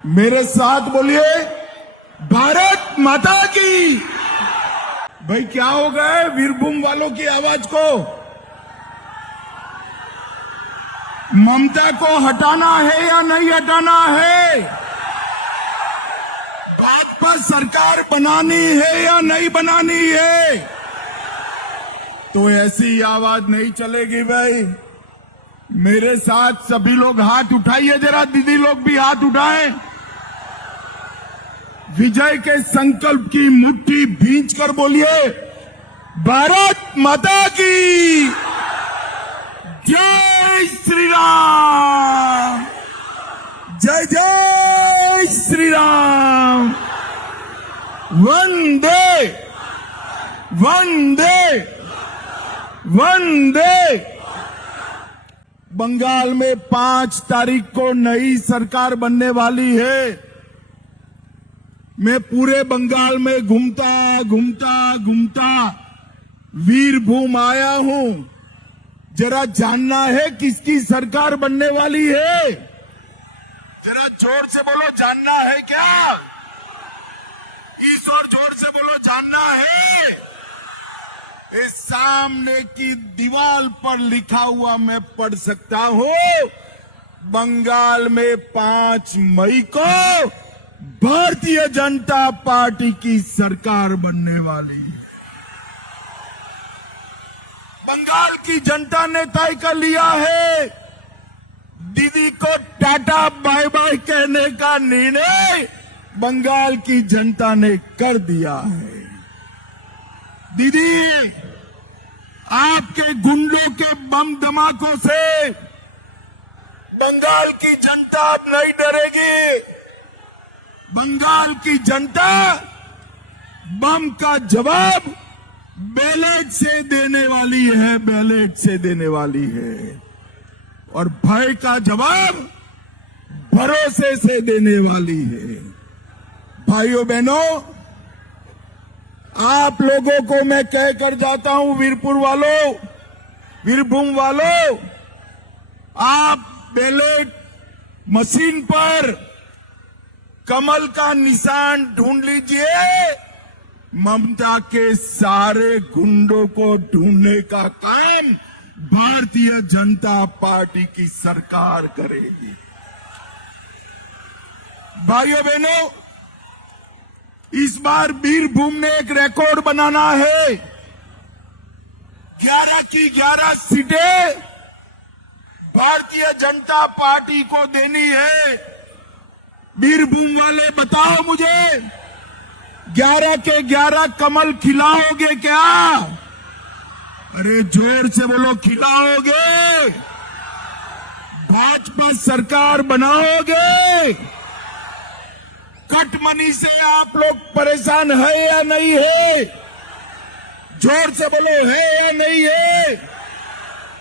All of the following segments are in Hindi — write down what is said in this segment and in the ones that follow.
मेरे साथ बोलिए, भारत माता की। भाई क्या हो गए वीरभूम वालों की आवाज को? ममता को हटाना है या नहीं हटाना है? भाजपा सरकार बनानी है या नहीं बनानी है? तो ऐसी आवाज नहीं चलेगी भाई। मेरे साथ सभी लोग हाथ उठाइए, जरा दीदी लोग भी हाथ उठाएं। विजय के संकल्प की मुट्ठी भींच कर बोलिए, भारत माता की जय श्री राम, जय जय श्री राम, वंदे वंदे वंदे। बंगाल में 5 तारीख को नई सरकार बनने वाली है। मैं पूरे बंगाल में घूमता घूमता वीरभूम आया हूं। जरा जानना है किसकी सरकार बनने वाली है? जरा जोर से बोलो, जानना है क्या? इस और जोर से बोलो, जानना है? इस सामने की दीवार पर लिखा हुआ मैं पढ़ सकता हूं। बंगाल में 5 मई को भारतीय जनता पार्टी की सरकार बनने वाली है। बंगाल की जनता ने तय कर लिया है। दीदी को टाटा बाय बाय कहने का निर्णय बंगाल की जनता ने कर दिया है। दीदी, आपके गुंडों के बम धमाकों से बंगाल की जनता अब नहीं डरेगी। बंगाल की जनता बम का जवाब बैलेट से देने वाली है, बैलेट से देने वाली है। और भय का जवाब भरोसे से देने वाली है। भाइयों बहनों, आप लोगों को मैं कह कर जाता हूं, वीरपुर वालों, वीरभूम वालों, आप बैलेट मशीन पर कमल का निशान ढूंढ लीजिए। ममता के सारे गुंडों को ढूंढने का काम भारतीय जनता पार्टी की सरकार करेगी। भाइयों बहनों, इस बार वीरभूम ने एक रिकॉर्ड बनाना है। 11 की 11 सीटें भारतीय जनता पार्टी को देनी है। वीरभूम वाले बताओ मुझे, 11 के 11 कमल खिलाओगे क्या? अरे जोर से बोलो, खिलाओगे? भाजपा सरकार बनाओगे? कट मनी से आप लोग परेशान है या नहीं है? जोर से बोलो, है या नहीं है?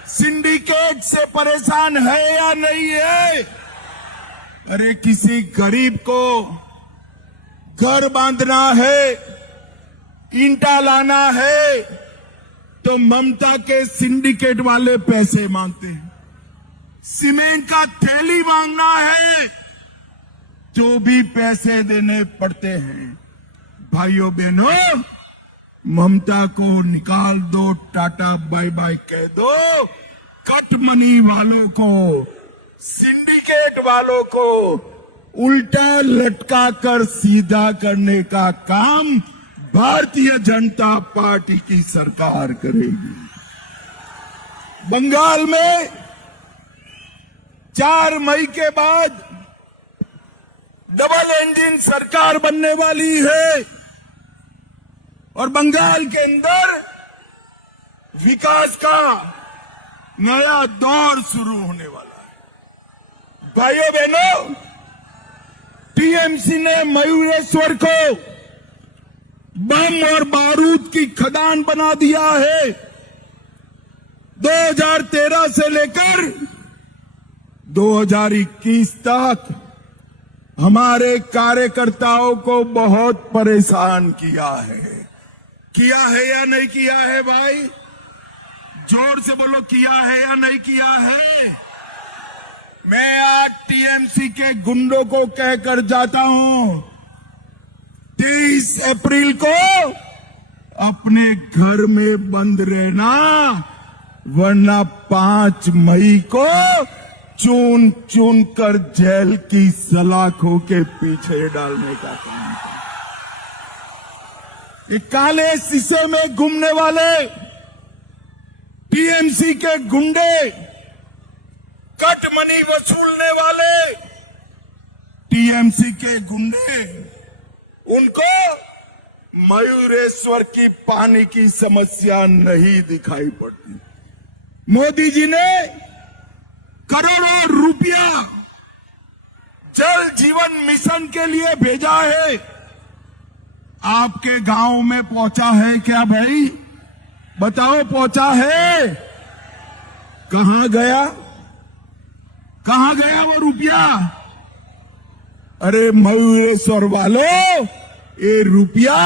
सिंडिकेट से परेशान है या नहीं है? अरे किसी गरीब को घर बांधना है, ईंटा लाना है, तो ममता के सिंडिकेट वाले पैसे मांगते हैं। सीमेंट का थैली मांगना है तो भी पैसे देने पड़ते हैं। भाइयों बहनों, ममता को निकाल दो, टाटा बाय बाय कह दो। कट मनी वालों को, सिंडिकेट वालों को उल्टा लटका कर सीधा करने का काम भारतीय जनता पार्टी की सरकार करेगी। बंगाल में 4 मई के बाद डबल इंजन सरकार बनने वाली है और बंगाल के अंदर विकास का नया दौर शुरू होने वाला है। भाइयों बहनों, टीएमसी ने मयूरेश्वर को बम और बारूद की खदान बना दिया है। 2013 से लेकर 2021 तक हमारे कार्यकर्ताओं को बहुत परेशान किया है। किया है या नहीं किया है भाई? जोर से बोलो, किया है या नहीं किया है? मैं आज टीएमसी के गुंडों को कहकर जाता हूं, 23 अप्रैल को अपने घर में बंद रहना, वरना 5 मई को चुन चुन कर जेल की सलाखों के पीछे डालने का काम है। ये काले शीशे में घूमने वाले टीएमसी के गुंडे, कट मनी वसूलने वाले टीएमसी के गुंडे, उनको मयूरेश्वर की पानी की समस्या नहीं दिखाई पड़ती। मोदी जी ने करोड़ों रुपया जल जीवन मिशन के लिए भेजा है। आपके गांव में पहुंचा है क्या भाई? बताओ, पहुंचा है? कहां गया? कहां गया वो रुपया? अरे मयूरेश्वर वालों, ये रुपया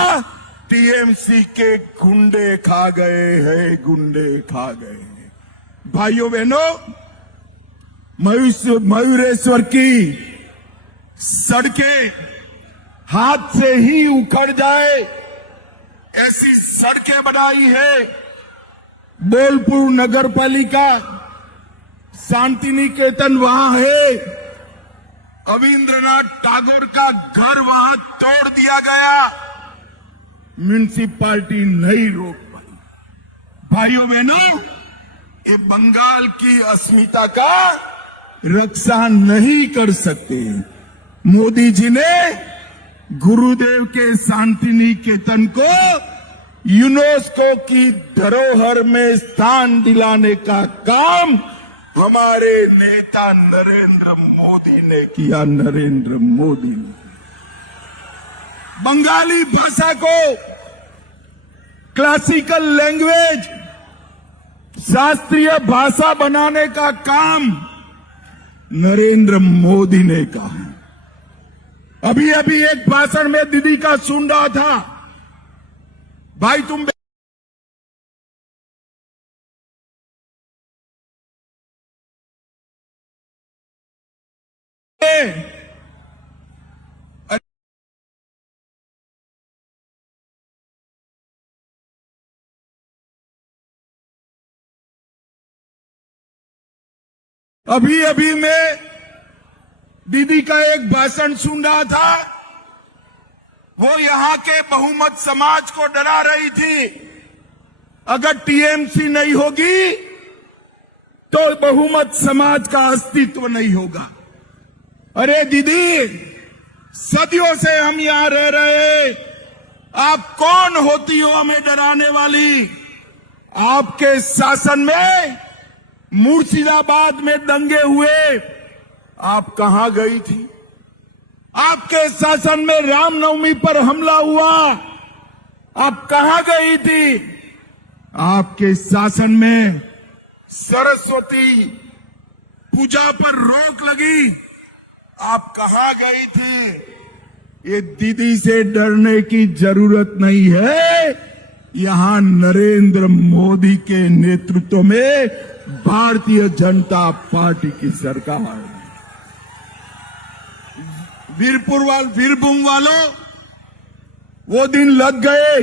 टीएमसी के गुंडे खा गए हैं, गुंडे खा गए हैं। भाइयों बहनों, मयूरेश्वर की सड़कें हाथ से ही उखड़ जाए ऐसी सड़कें बनाई है। बोलपुर नगर पालिका, शांति निकेतन वहां है, रविंद्रनाथ टैगोर का घर वहां तोड़ दिया गया, म्युनिसिपैलिटी नहीं रोक पाई। भाइयों बहनों, ये बंगाल की अस्मिता का रक्षा नहीं कर सकते। मोदी जी ने गुरुदेव के शांति निकेतन को यूनेस्को की धरोहर में स्थान दिलाने का काम हमारे नेता नरेंद्र मोदी ने किया। नरेंद्र मोदी ने बंगाली भाषा को क्लासिकल लैंग्वेज, शास्त्रीय भाषा बनाने का काम नरेंद्र मोदी ने कहा। अभी अभी एक भाषण में दीदी का सुन रहा था, भाई तुम अभी अभी मैं दीदी का एक भाषण सुन रहा था। वो यहां के बहुमत समाज को डरा रही थी, अगर टीएमसी नहीं होगी तो बहुमत समाज का अस्तित्व नहीं होगा। अरे दीदी, सदियों से हम यहां रह रहे, आप कौन होती हो हमें डराने वाली? आपके शासन में मुर्शिदाबाद में दंगे हुए, आप कहां गई थी? आपके शासन में रामनवमी पर हमला हुआ, आप कहां गई थी? आपके शासन में सरस्वती पूजा पर रोक लगी, आप कहां गई थी? ये दीदी से डरने की जरूरत नहीं है। यहां नरेंद्र मोदी के नेतृत्व में भारतीय जनता पार्टी की सरकार है। वीरभूम वालों, वो दिन लग गए।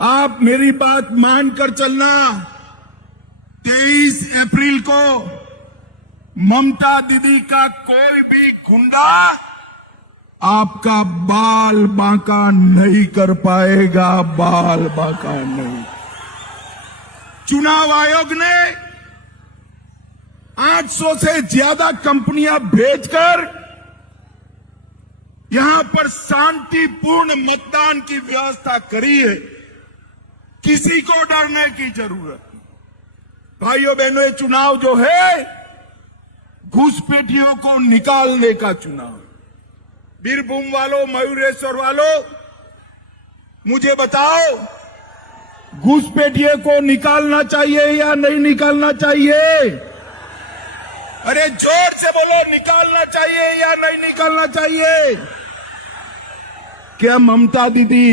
आप मेरी बात मानकर चलना। 23 अप्रैल को ममता दीदी का कोई भी गुंडा आपका बाल बांका नहीं कर पाएगा, बाल बांका नहीं। चुनाव आयोग ने 800 से ज्यादा कंपनियां भेजकर यहां पर शांतिपूर्ण मतदान की व्यवस्था करी है। किसी को डरने की जरूरत नहीं। भाइयों बहनों, ये चुनाव जो है घुसपैठियों को निकालने का चुनाव। वीरभूम वालों, मयूरेश्वर वालों, मुझे बताओ, घुसपैठियों को निकालना चाहिए या नहीं निकालना चाहिए? अरे जोर से बोलो, निकालना चाहिए या नहीं निकालना चाहिए? क्या ममता दीदी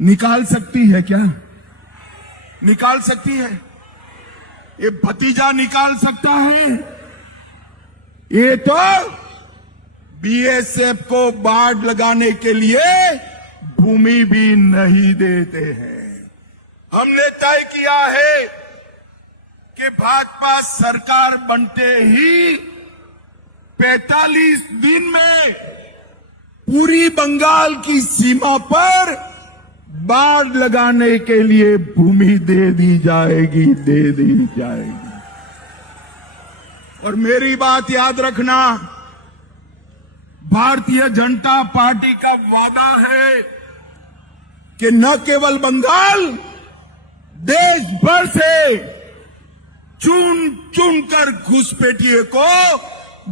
निकाल सकती है? क्या निकाल सकती है? ये भतीजा निकाल सकता है? ये तो बीएसएफ को बाढ़ लगाने के लिए भूमि भी नहीं देते हैं। हमने तय किया है कि भाजपा सरकार बनते ही 45 दिन में पूरी बंगाल की सीमा पर बाढ़ लगाने के लिए भूमि दे दी जाएगी, दे दी जाएगी। और मेरी बात याद रखना, भारतीय जनता पार्टी का वादा है कि न केवल बंगाल, देश भर से चुन चुन कर घुसपैठिए को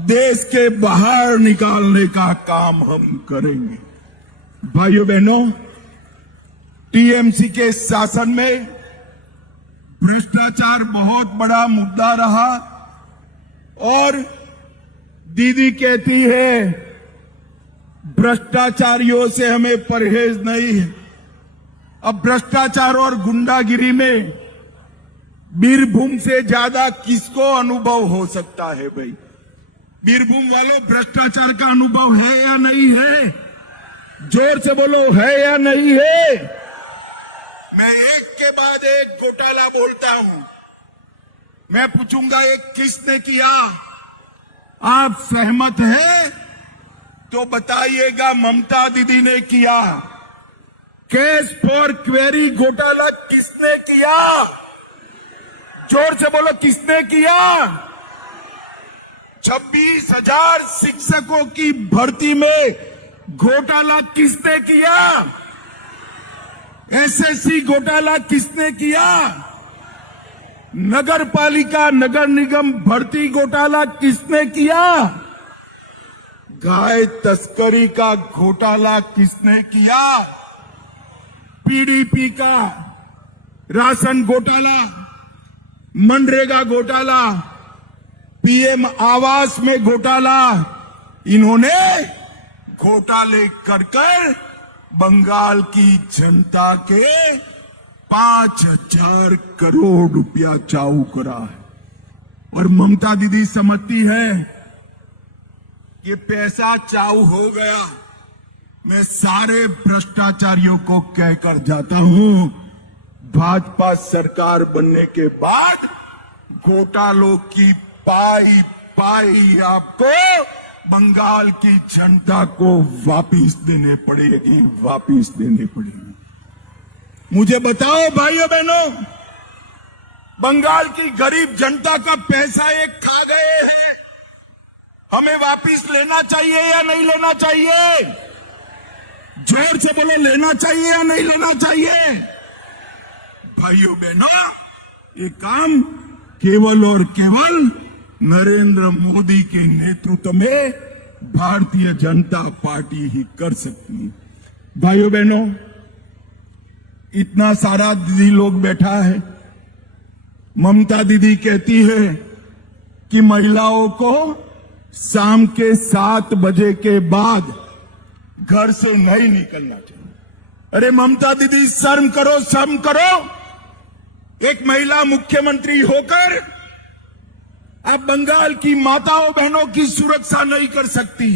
देश के बाहर निकालने का काम हम करेंगे। भाइयों बहनों, टीएमसी के शासन में भ्रष्टाचार बहुत बड़ा मुद्दा रहा और दीदी कहती है भ्रष्टाचारियों से हमें परहेज नहीं है। अब भ्रष्टाचार और गुंडागिरी में बीरभूम से ज्यादा किसको अनुभव हो सकता है भाई? बीरभूम वालों, भ्रष्टाचार का अनुभव है या नहीं है? जोर से बोलो, है या नहीं है? मैं एक के बाद एक घोटाला बोलता हूं। मैं पूछूंगा एक किसने किया? आप सहमत हैं तो बताइएगा। ममता दीदी ने किया। केस फॉर क्वेरी घोटाला किसने किया? जोर से बोलो, किसने किया? 26,000 शिक्षकों की भर्ती में घोटाला किसने किया? एसएससी घोटाला किसने किया? नगर पालिका, नगर निगम भर्ती घोटाला किसने किया? गाय तस्करी का घोटाला किसने किया? पीडीपी का राशन घोटाला, मनरेगा घोटाला, पीएम आवास में घोटाला, इन्होंने घोटाले कर कर बंगाल की जनता के 5,000 करोड़ रुपया चाऊ करा है। और ममता दीदी समझती है कि पैसा चाऊ हो गया। मैं सारे भ्रष्टाचारियों को कहकर जाता हूं, भाजपा सरकार बनने के बाद घोटालों की पाई पाई आपको बंगाल की जनता को वापिस देने पड़ेगी, वापिस देने पड़ेगी। मुझे बताओ भाइयों बहनों, बंगाल की गरीब जनता का पैसा एक खा गए हैं, हमें वापिस लेना चाहिए या नहीं लेना चाहिए? जोर से बोलो, लेना चाहिए या नहीं लेना चाहिए? भाइयों बहनों, ये काम केवल और केवल नरेंद्र मोदी के नेतृत्व में भारतीय जनता पार्टी ही कर सकती है। भाइयों बहनों, इतना सारा दीदी लोग बैठा है। ममता दीदी कहती है कि महिलाओं को शाम के 7 बजे के बाद घर से नहीं निकलना चाहिए। अरे ममता दीदी, शर्म करो, शर्म करो। एक महिला मुख्यमंत्री होकर आप बंगाल की माताओं बहनों की सुरक्षा नहीं कर सकती।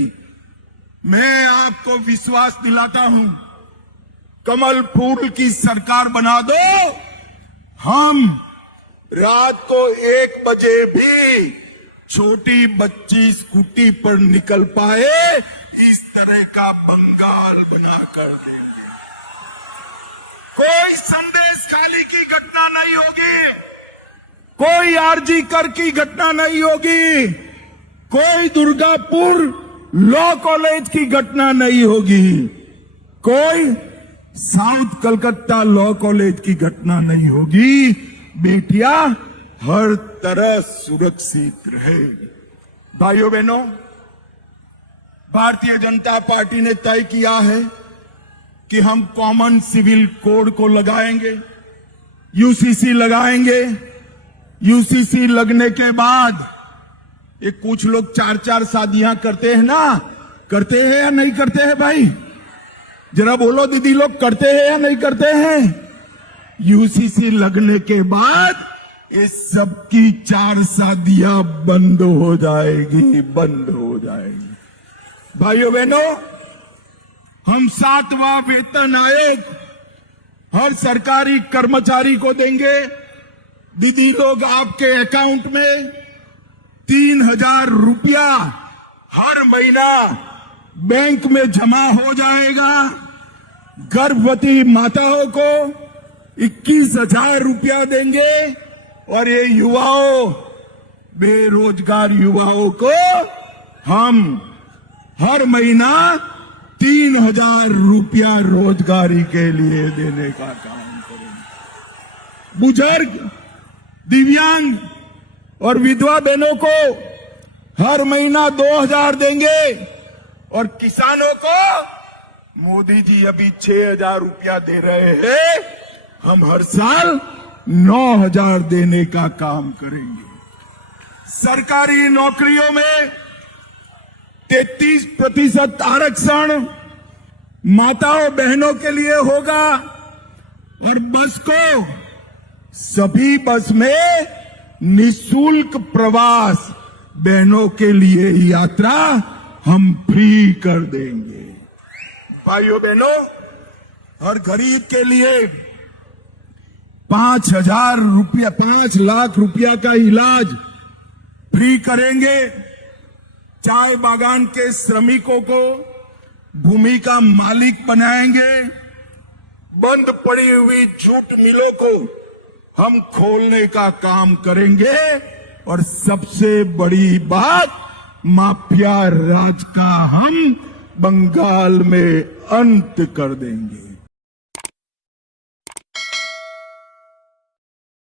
मैं आपको विश्वास दिलाता हूं, कमल फूल की सरकार बना दो, हम रात को 1 बजे भी छोटी बच्ची स्कूटी पर निकल पाए, इस तरह का बंगाल बनाकर देंगे। कोई संदेश खाली की घटना नहीं होगी, कोई आरजी कर की घटना नहीं होगी, कोई दुर्गापुर लॉ कॉलेज की घटना नहीं होगी, कोई साउथ कलकत्ता लॉ कॉलेज की घटना नहीं होगी। बेटियां हर तरह सुरक्षित रहेगी। भाइयों बहनों, भारतीय जनता पार्टी ने तय किया है कि हम कॉमन सिविल कोड को लगाएंगे, यूसीसी लगाएंगे। यूसीसी लगने के बाद ये कुछ लोग 4-4 शादियां करते हैं ना, करते हैं या नहीं करते हैं भाई? जरा बोलो दीदी लोग, करते हैं या नहीं करते हैं? यूसीसी लगने के बाद ये सबकी 4 शादियां बंद हो जाएगी, बंद हो जाएगी। भाइयों बहनों, हम 7वां वेतन आयोग हर सरकारी कर्मचारी को देंगे। दीदी लोग, आपके अकाउंट में 3,000 रुपया हर महीना बैंक में जमा हो जाएगा। गर्भवती माताओं को 21,000 रुपया देंगे और ये युवाओं, बेरोजगार युवाओं को हम हर महीना 3,000 रुपया रोजगारी के लिए देने का काम करेंगे। बुजुर्ग, दिव्यांग और विधवा बहनों को हर महीना 2,000 देंगे और किसानों को मोदी जी अभी 6,000 रुपया दे रहे हैं, हम हर साल 9,000 देने का काम करेंगे। सरकारी नौकरियों में 33% आरक्षण माताओं बहनों के लिए होगा और बस को, सभी बस में निःशुल्क प्रवास, बहनों के लिए यात्रा हम फ्री कर देंगे। भाइयों बहनों, हर गरीब के लिए 5,000 रुपया, 5 लाख रुपया का इलाज फ्री करेंगे। चाय बागान के श्रमिकों को भूमि का मालिक बनाएंगे। बंद पड़ी हुई जूट मिलों को हम खोलने का काम करेंगे और सबसे बड़ी बात, माफिया राज का हम बंगाल में अंत कर देंगे।